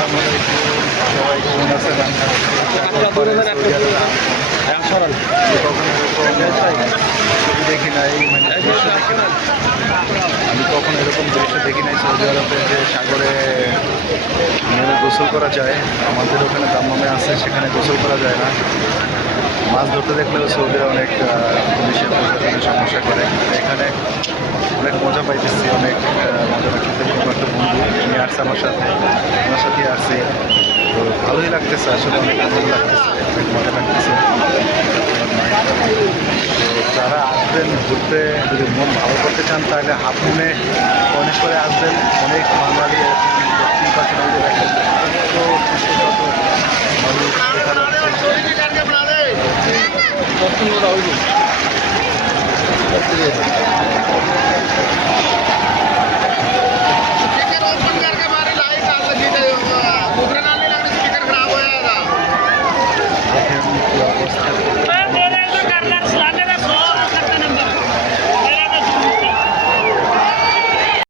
সবাই কেমন আছেন? ছবি দেখি নাই, মানে দৃশ্য দেখি নাই। আমি কখনো এরকম দৃশ্য দেখি নাই সৌদি আরবে যে সাগরে নেমে গোসল করা যায়। আমাদের ওখানে দাম্মামে আছে, সেখানে গোসল করা যায় না। মাছ ধরতে দেখলেও সৌদিরা অনেক পুলিশের প্রশাসনের সমস্যা করে। এখানে অনেক মজা পাইতেছি, অনেক মজা লাগতেছে। কোনো একটা বন্ধু নিয়ে আসছে আমার সাথে, আমার সাথে আসছে, তো ভালোই লাগতেছে, আসলে অনেক আনন্দ লাগতেছে, অনেক মজা লাগতেছে। তো যারা আসবেন ঘুরতে, যদি মন ভালো করতে চান তাহলে হাফ মুনে অনেক করে আসবেন। অনেক বাঙালি